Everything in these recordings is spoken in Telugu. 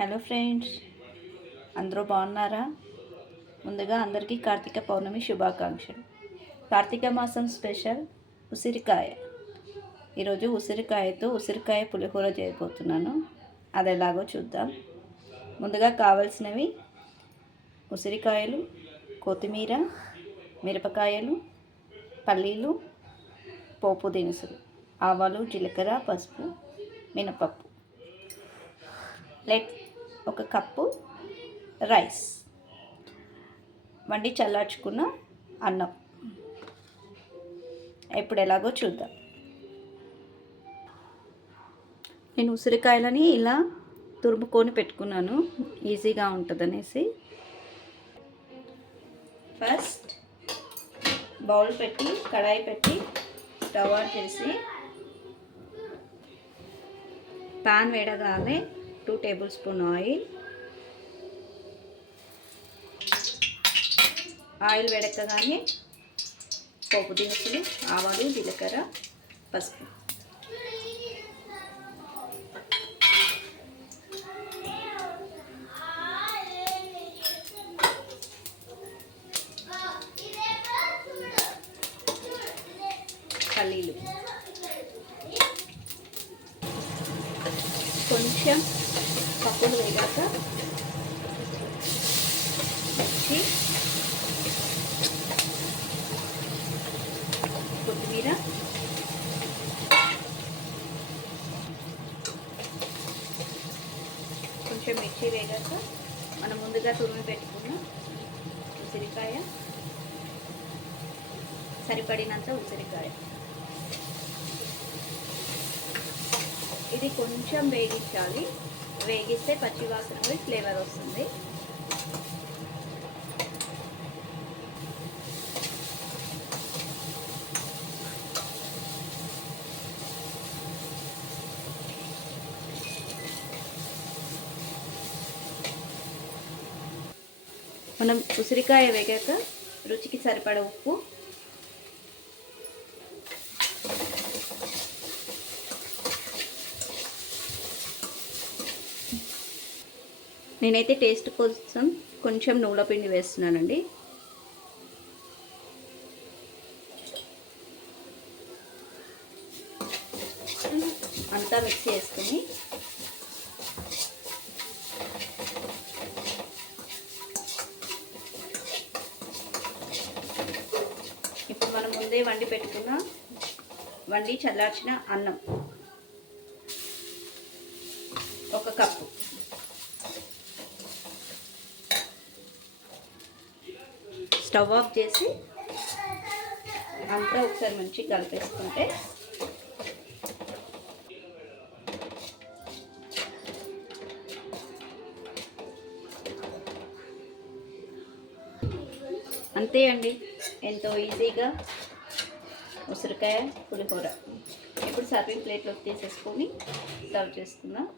హలో ఫ్రెండ్స్ అందరూ బాగున్నారా? ముందుగా అందరికీ కార్తీక పౌర్ణమి శుభాకాంక్షలు. కార్తీక మాసం స్పెషల్ ఉసిరికాయ. ఈరోజు ఉసిరికాయతో ఉసిరికాయ పులిహోర చేయబోతున్నాను. అది ఎలాగో చూద్దాం. ముందుగా కావలసినవి ఉసిరికాయలు కొత్తిమీర మిరపకాయలు పల్లీలు పోపు దినుసులు ఆవాలు జీలకర్ర పసుపు మినపప్పు. లెట్ ఒక కప్పు రైస్. వండి చల్లార్చుకున్న అన్నం. ఇప్పుడు ఎలాగో చూద్దాం. నేను ఉసిరికాయలని ఇలా తురుముకొని పెట్టుకున్నాను. ఈజీగా ఉంటుందనేసి. ఫస్ట్ బౌల్ పెట్టి కడాయి పెట్టి స్టవ్ ఆన్ చేసి పాన్ వేడగానే two tablespoon oil. Oil వేడెక్కగానే పోపు దినుసులు ఆవాలు జీలకర్ర పసుపు. పల్లీలు. కొంచెం పప్పులు వేగాక. మిర్చి కొత్తిమీర. కొంచెం మిర్చి వేగాక మనం ముందుగా తురిమి పెట్టుకున్న ఉసిరికాయ. సరిపడినంత ఉసిరికాయ. ఇది కొంచెం వేగించాలి. వేగిస్తే పచ్చివాసన కూడా ఫ్లేవర్ వస్తుంది. మనం ఉసిరికాయ వేగాక రుచికి సరిపడ ఉప్పు నేనైతే టేస్ట్ కోసం కొంచెం నువ్వుల పిండి వేస్తున్నానండి. అంతా మిక్స్ చేసుకుని ఇప్పుడు మనం ముందే వండి పెట్టుకున్న వండి చల్లార్చిన అన్నం. ఒక కప్పు. స్టవ్ ఆఫ్ చేసి అంతా ఒకసారి మంచి కలిపేసుకుంటే అంతే అండి. ఎంతో ఈజీగా ఉసిరికాయ పులిహోర. ఇప్పుడు సర్వింగ్ ప్లేట్లోకి తీసేసుకొని సర్వ్ చేసుకుందాం.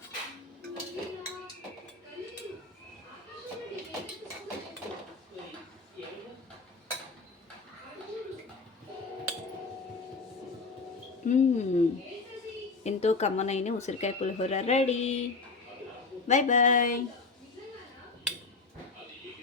ఎంతో కమ్మనైన ఉసిరికాయ పులిహోర రెడీ. Bye bye